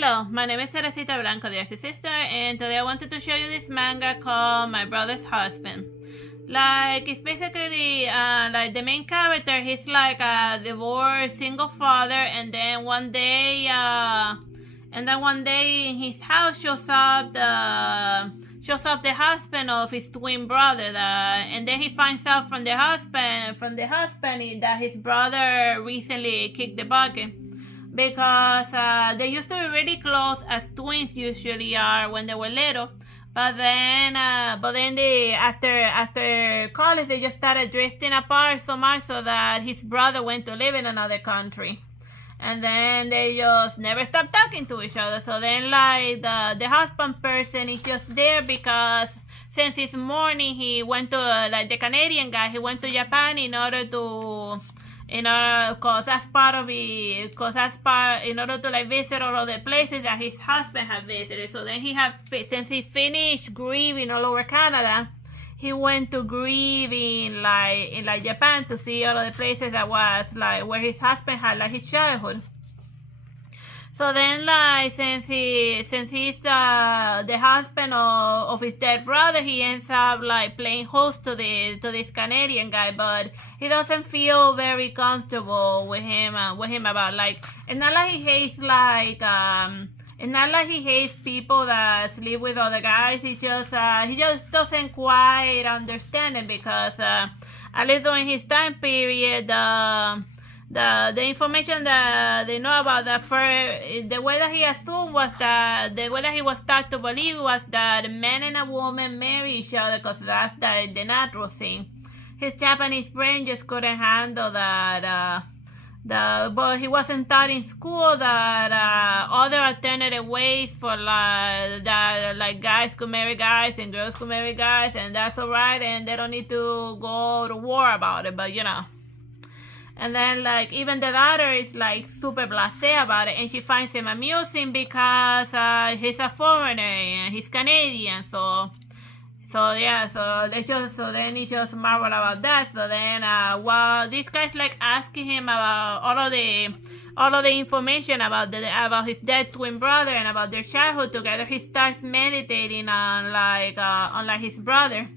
Hello, my name is Teresita Blanco, the Artsy Sister, and today I wanted to show you this manga called My Brother's Husband. Like, it's basically, like, the main character, he's like a divorced single father, and then one day in his house shows up the husband of his twin brother, and then he finds out from the husband that his brother recently kicked the bucket. Because they used to be really close, as twins usually are when they were little. But then they after college they just started drifting apart so much so that his brother went to live in another country, and then they just never stopped talking to each other. So then like the husband person is just there because since his morning he went to like the Canadian guy, he went to Japan in order to. In order to like visit all of the places that his husband had visited. So then since he finished grieving all over Canada, he went to grieve in Japan to see all of the places that was like where his husband had like his childhood. So then, like, since he's the husband of his dead brother, he ends up like playing host to this Canadian guy, but he doesn't feel very comfortable with him about like. It's not like he hates people that sleep with other guys. He just doesn't quite understand it because at least during his time period. The information that they know about the way that he assumed was that the way that he was taught to believe was that a man and a woman marry each other because that's the natural thing. His Japanese brain just couldn't handle that. But he wasn't taught in school that other alternative ways for like guys could marry guys and girls could marry guys, and that's alright, and they don't need to go to war about it. But you know. And then, like, even the daughter is, like, super blasé about it. And she finds him amusing because he's a foreigner and he's Canadian. So then he just marvel about that. So then, while this guy's, like, asking him about all of the information about his dead twin brother and about their childhood together, he starts meditating on his brother.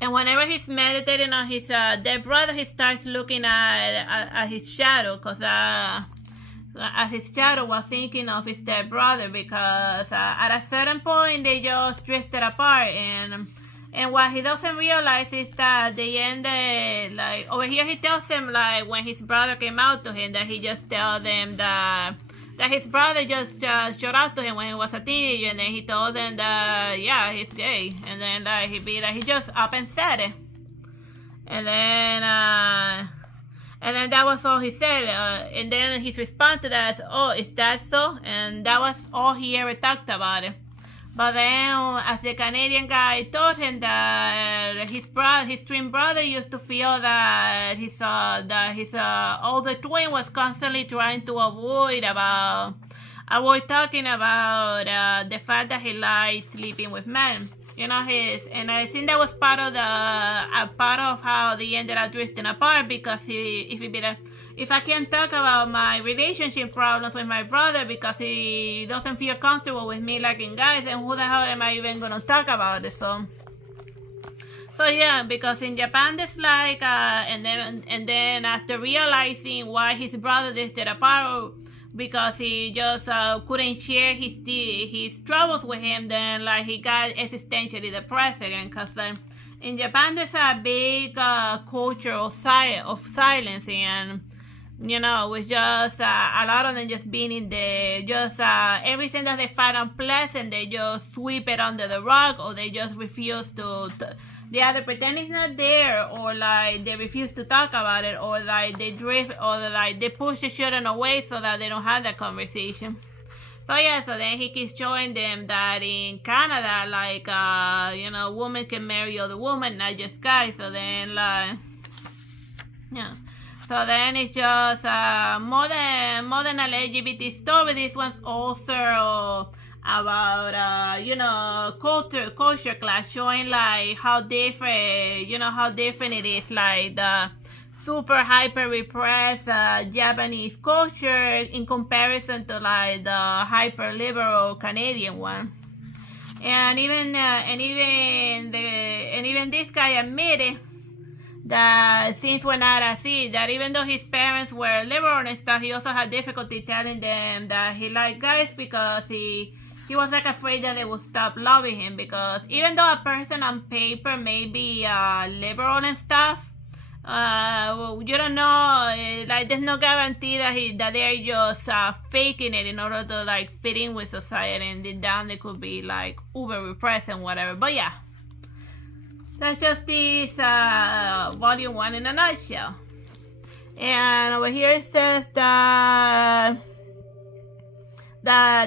And whenever he's meditating on his dead brother, he starts looking at his shadow, because as his shadow was thinking of his dead brother, because at a certain point they just drifted apart, and what he doesn't realize is that they ended, like, over here he tells him, like, when his brother came out to him, that he just tells them that his brother just showed out to him when he was a teenager, and then he told them that, yeah, he's gay, and then like he just up and said it, and then that was all he said, and then his response to that is, oh, is that so? And that was all he ever talked about it. But then, as the Canadian guy told him that his twin brother used to feel that his older twin was constantly trying to avoid talking about the fact that he likes sleeping with men. You know, and I think that was part of how they ended up drifting apart, because if I can't talk about my relationship problems with my brother because he doesn't feel comfortable with me liking guys, then who the hell am I even gonna talk about it? So yeah, because in Japan there's like and then after realizing why his brother drifted apart, because he just couldn't share his troubles with him, then like he got existentially depressed again, because like in Japan there's a big culture of silence, and you know, with just a lot of them just being in everything that they find unpleasant, they just sweep it under the rug, or they just refuse to they either pretend it's not there, or like they refuse to talk about it, or like they drift, or like they push the children away so that they don't have that conversation. So yeah, so then he keeps showing them that in Canada, like, you know, women can marry other women, not just guys. So then, like, yeah. So then it's just more than an LGBT story. This one's also about you know, culture clash, showing like how different it is, like super hyper repressed Japanese culture in comparison to like the hyper liberal Canadian one. And even this guy admitted that things were not as is, that even though his parents were liberal and stuff, he also had difficulty telling them that he liked guys because he was like afraid that they would stop loving him, because even though a person on paper may be liberal and stuff, well, you don't know, like there's no guarantee that they're just faking it in order to like fit in with society, and deep down they could be like uber repressed and whatever. But yeah, that's just this volume 1 in a nutshell. And over here it says that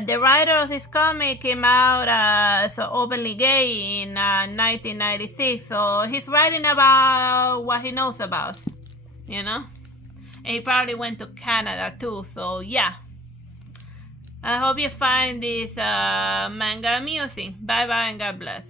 the writer of this comic came out as openly gay in 1996, so he's writing about what he knows about, you know? And he probably went to Canada too, so yeah. I hope you find this manga amusing. Bye bye and God bless.